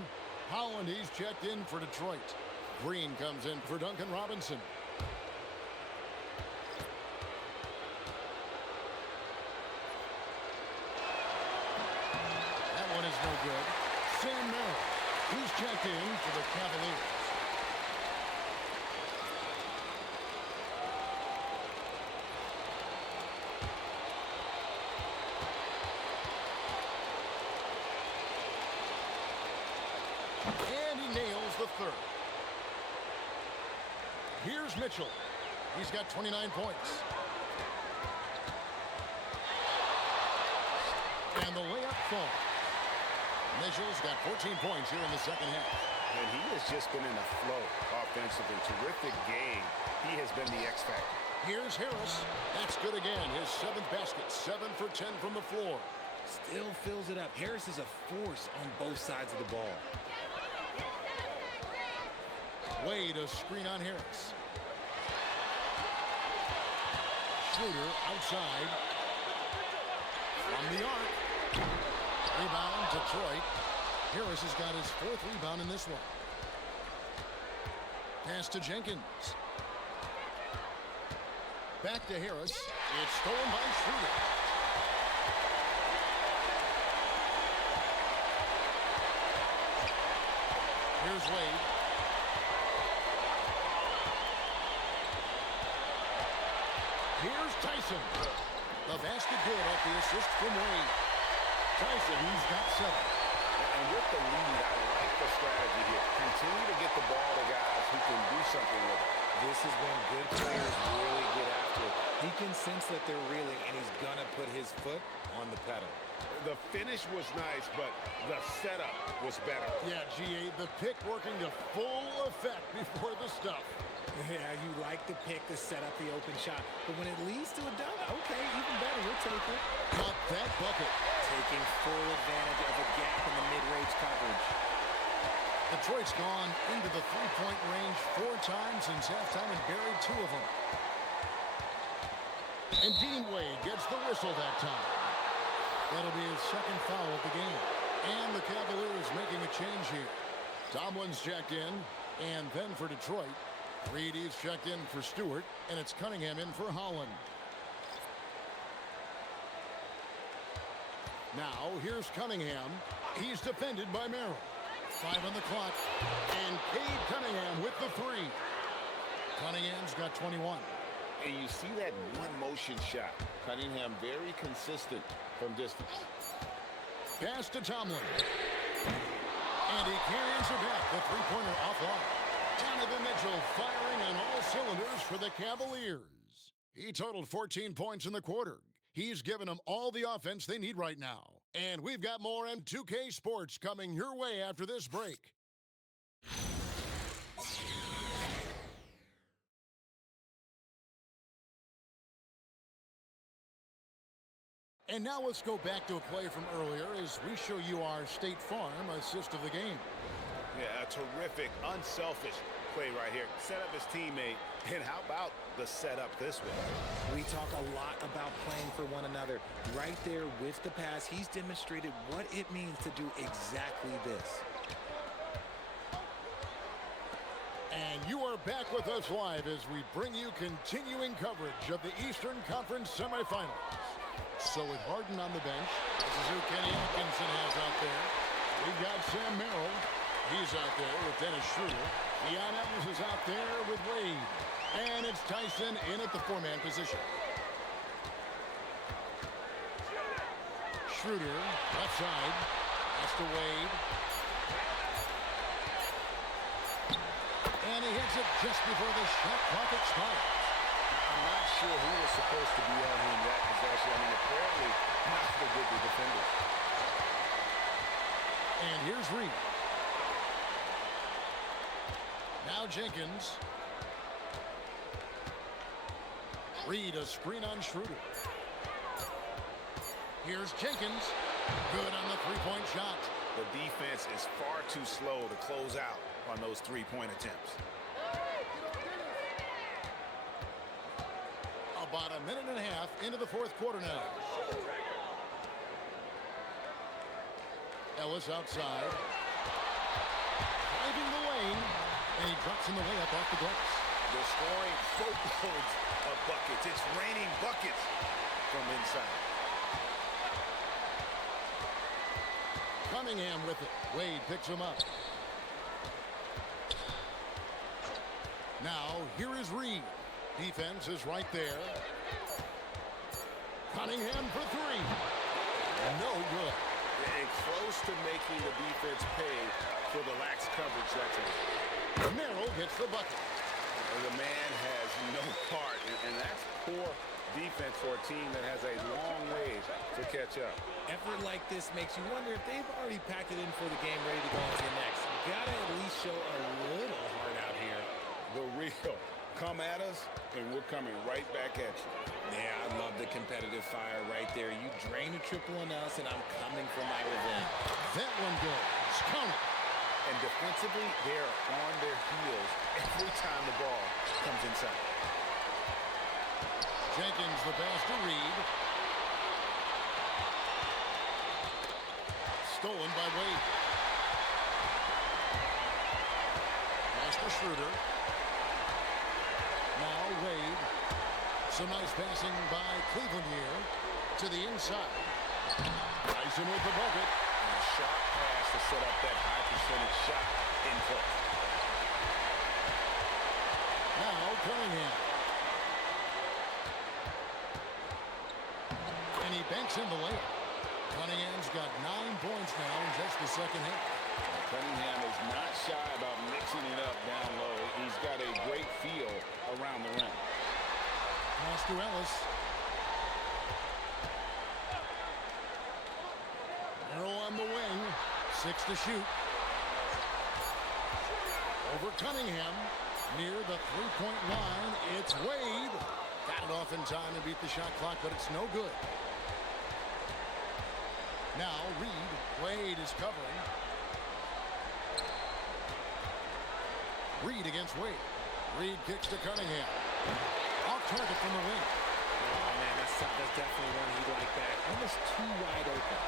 Holland, he's checked in for Detroit. Green comes in for Duncan Robinson. That one is no good. Sam Merrill, he's checked in for the Cavaliers. Here's Mitchell. He's got 29 points. And the layup falls. Mitchell's got 14 points here in the second half. And he has just been in a flow offensively. Terrific game. He has been the X factor. Here's Harris. That's good again. His 7th basket. 7 for 10 from the floor. Still fills it up. Harris is a force on both sides of the ball. Wade, a screen on Harris. Schroeder outside. From the arc. Rebound, Detroit. Harris has got his 4th rebound in this one. Pass to Jenkins. Back to Harris. It's stolen by Schroeder. Here's Wade. Here's Tyson. The basket good off the assist from Wade. Tyson, he's got 7. And with the lead, I like the strategy here. Continue to get the ball to guys who can do something with it. This is when good players really get after it. He can sense that they're reeling, and he's going to put his foot on the pedal. The finish was nice, but the setup was better. Yeah, GA, the pick working to full effect before the stuff. Yeah, you like the pick to set up the open shot, but when it leads to a dunk, okay, even better, you'll take it. Got that bucket. Taking full advantage of a gap in the mid-range coverage. Detroit's gone into the three-point range 4 times since halftime and buried 2 of them. And Dean Wade gets the whistle that time. That'll be his 2nd foul of the game. And the Cavaliers making a change here. Tomlin's checked in, and then for Detroit, Reedy's checked in for Stewart, and it's Cunningham in for Holland. Now, here's Cunningham. He's defended by Merrill. 5 on the clock. And Cade Cunningham with the 3. Cunningham's got 21. And you see that one-motion shot. Cunningham very consistent from distance. Pass to Tomlin. And he carries it back. The three-pointer offline. Donovan Mitchell firing on all cylinders for the Cavaliers. He totaled 14 points in the quarter. He's given them all the offense they need right now. And we've got more M2K Sports coming your way after this break. And now let's go back to a play from earlier as we show you our State Farm assist of the game. Yeah, a terrific, unselfish play right here. Set up his teammate. And how about the setup this way? We talk a lot about playing for one another. Right there with the pass, he's demonstrated what it means to do exactly this. And you are back with us live as we bring you continuing coverage of the Eastern Conference semifinals. So with Harden on the bench, this is who Kenny Atkinson has out there. We've got Sam Merrill. He's out there with Dennis Schroeder. Deion Evans is out there with Wade. And it's Tyson in at the 4-man position. Schroeder, left side. Pass to Wade. And he hits it just before the shot clock expires. I'm not sure who was supposed to be on him that possession. I mean, apparently not the good defender. And here's Reed. Now Jenkins. Reed, a screen on Schroeder. Here's Jenkins. Good on the three-point shot. The defense is far too slow to close out on those three-point attempts. About a minute and a half into the fourth quarter now. Ellis outside. Driving the lane. And he drops in the layup off the glass. They're scoring boatloads of buckets. It's raining buckets from inside. Cunningham with it. Wade picks him up. Now, here is Reed. Defense is right there. Cunningham for 3. No good. And close to making the defense pay for the lax coverage that's in. Merrill gets the bucket. The man has no heart, and that's poor defense for a team that has a long way to catch up. Effort like this makes you wonder if they've already packed it in for the game, ready to go on to the next. Gotta at least show a little heart out here. The real. Come at us, and we're coming right back at you. Yeah, I love the competitive fire right there. You drain a triple on us, and I'm coming for my revenge. That one goes. Count it. And defensively, they're on their heels every time the ball comes inside. Jenkins, the pass to Reed. Stolen by Wade. Pass to Schroeder. Now Wade. Some nice passing by Cleveland here to the inside. Tyson with the bucket. And a sharp pass to set up that high percentage shot in close. Now Cunningham. And he banks in the layup. Cunningham's got 9 points now in just the second half. Cunningham is not shy about mixing it up down low. He's got a great feel around the rim. Pass to Ellis. Arrow on the wing. 6 to shoot. Over Cunningham. Near the three-point line. It's Wade. Got it off in time and beat the shot clock, but it's no good. Now Reed. Wade is covering. Reed against Wade. Reed kicks to Cunningham. Off target from the wing. Oh, man, that's definitely one he'd like that. Almost too wide open.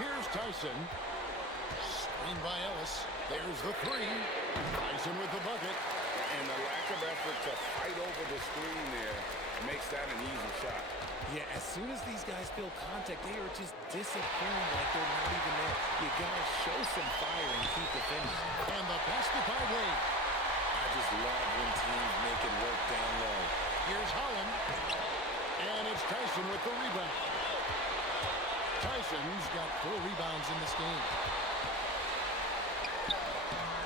Here's Tyson. Screen by Ellis. There's the three. Tyson with the bucket. And the lack of effort to fight over the screen there makes that an easy shot. Yeah, as soon as these guys feel contact, they are just disappearing like they're not even there. You gotta show some fire and keep the finish. And the basket by Wade. I just love when teams make it work down low. Here's Holland. And it's Tyson with the rebound. Tyson's got 4 rebounds in this game.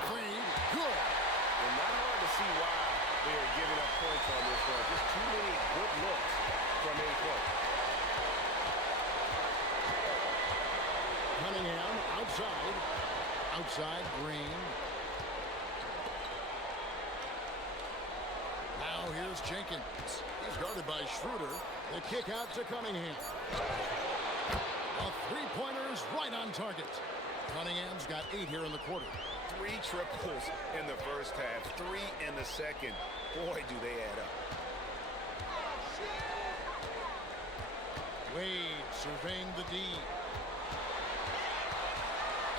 Wade, good. And not hard to see why they are giving up points on this one. Just too many good looks from in close. Cunningham outside. Outside Green. Now here's Jenkins. He's guarded by Schroeder. The kick out to Cunningham. A three-pointer's right on target. Cunningham's got 8 here in the quarter. 3 triples in the first half, 3 in the second. Boy, do they add up. Wade surveying the D.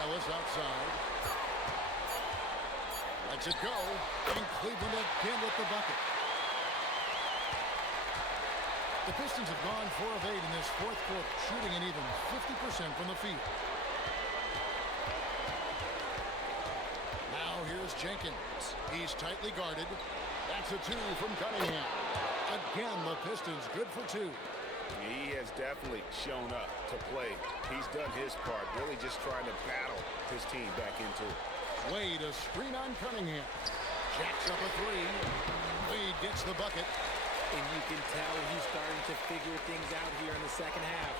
Ellis outside. Lets it go. And Cleveland again with the bucket. The Pistons have gone 4 of 8 in this fourth quarter, shooting an even 50% from the field. Now here's Jenkins. He's tightly guarded. That's a 2 from Cunningham. Again, the Pistons good for 2. He has definitely shown up to play. He's done his part, really just trying to battle his team back into it. Wade, a screen on Cunningham. Jacks up a 3. Wade gets the bucket. And you can tell he's starting to figure things out here in the second half.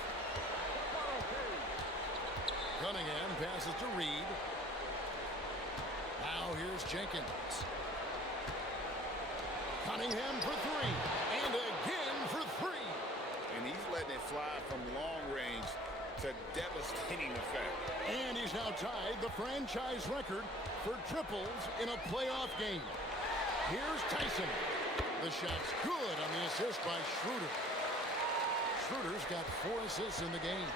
Cunningham passes to Reed. Now here's Jenkins. Cunningham for 3. And again for 3. And he's letting it fly from long range to devastating effect. And he's now tied the franchise record for triples in a playoff game. Here's Tyson. The shot's good on the assist by Schroeder. Schroeder's got 4 assists in the game.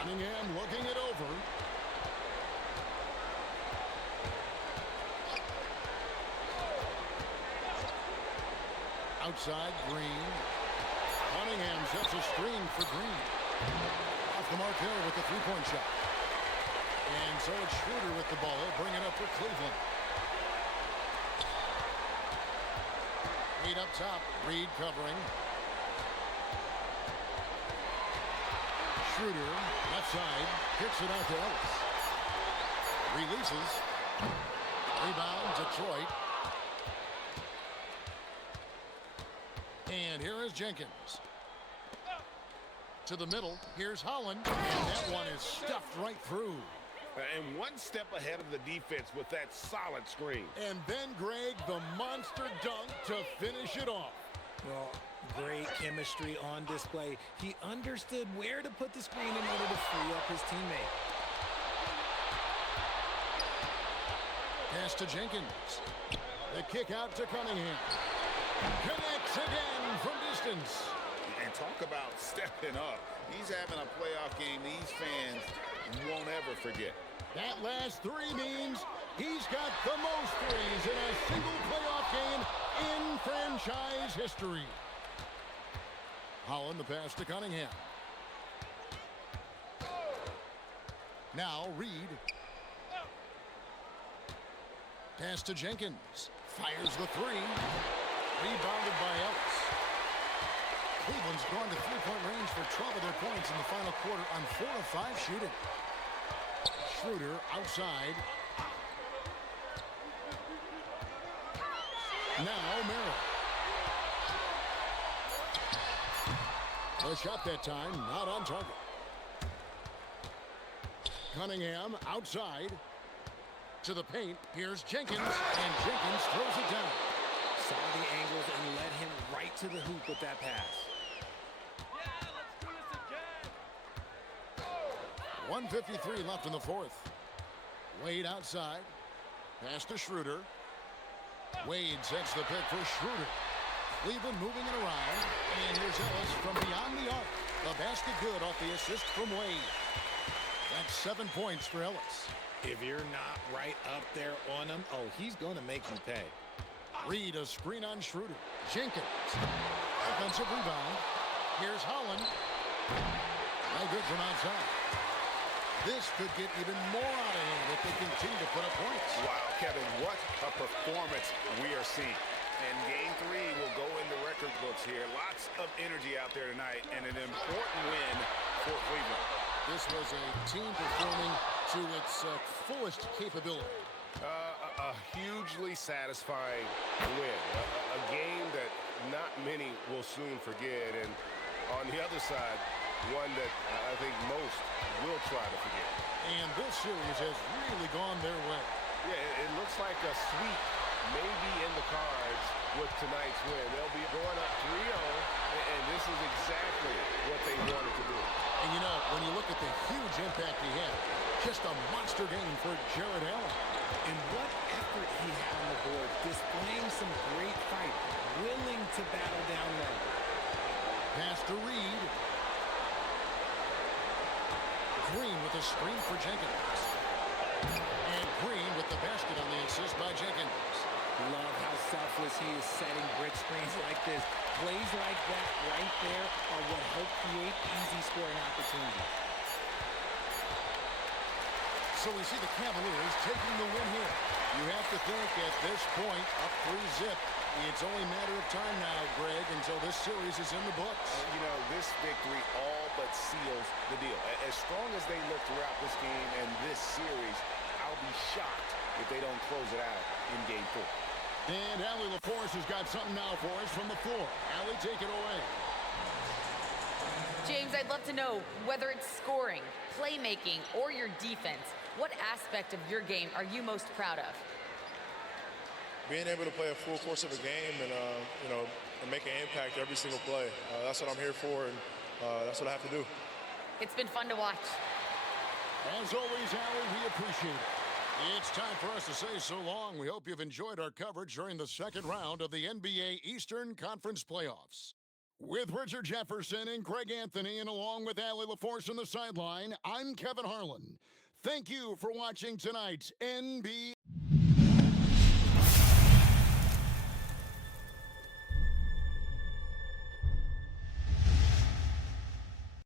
Cunningham looking it over. Outside Green. Cunningham sets a screen for Green. Off the mark there with the three-point shot. And so it's Schroeder with the ball. Bring it up for Cleveland. 8 up top. Reed covering. Schroeder, left outside. Kicks it out to Ellis. Releases. Rebound, Detroit. And here is Jenkins. To the middle. Here's Holland. And that one is stuffed right through. And one step ahead of the defense with that solid screen. And then, Greg, the monster dunk to finish it off. Well, great chemistry on display. He understood where to put the screen in order to free up his teammate. Pass to Jenkins. The kick out to Cunningham. Connects again from distance. And talk about stepping up. He's having a playoff game these fans won't ever forget. That last three means he's got the most threes in a single playoff game in franchise history. Holland, the pass to Cunningham. Now Reed. Pass to Jenkins. Fires the three. Rebounded by Ellis. Cleveland's gone to three-point range for 12 of their points in the final quarter on 4 of 5 shooting. Schroeder outside. Now Merrill. The shot that time not on target. Cunningham outside. To the paint. Here's Jenkins. And Jenkins throws it down. Saw the angles and led him right to the hoop with that pass. 1:53 left in the fourth. Wade outside. Pass to Schroeder. Wade sets the pick for Schroeder. Cleveland moving it around. And here's Ellis from beyond the arc. The basket good off the assist from Wade. That's 7 points for Ellis. If you're not right up there on him, oh, he's going to make you pay. Reed, a screen on Schroeder. Jenkins. Offensive rebound. Here's Holland. No good from outside. This could get even more out of him if they continue to put up points. Wow, Kevin, what a performance we are seeing. And Game 3 will go in the record books here. Lots of energy out there tonight and an important win for Cleveland. This was a team performing to its fullest capability. A hugely satisfying win. A game that not many will soon forget. And on the other side, one that I think most will try to forget. And this series has really gone their way. Yeah, it looks like a sweep may be in the cards with tonight's win. They'll be going up 3-0, and this is exactly what they wanted to do. And you know, when you look at the huge impact he had, just a monster game for Jared Allen. And what effort he had on the board, displaying some great fight, willing to battle down low. Pass to Reed. Green with a screen for Jenkins. And Green with the basket on the assist by Jenkins. Love how selfless he is setting brick screens like this. Plays like that right there are what help create easy scoring opportunities. So we see the Cavaliers taking the win here. You have to think at this point, up 3-0. It's only a matter of time now, Greg, until this series is in the books. You know, this victory all but seals the deal. As strong as they look throughout this game and this series, I'll be shocked if they don't close it out in Game 4. And Allie LaForce has got something now for us from the floor. Allie, take it away. James, I'd love to know whether it's scoring, playmaking, or your defense. What aspect of your game are you most proud of? Being able to play a full course of a game and, and make an impact every single play. That's what I'm here for, and that's what I have to do. It's been fun to watch. As always, Allie, we appreciate it. It's time for us to say so long. We hope you've enjoyed our coverage during the second round of the NBA Eastern Conference Playoffs. With Richard Jefferson and Greg Anthony, and along with Allie LaForce on the sideline, I'm Kevin Harlan. Thank you for watching tonight's NBA.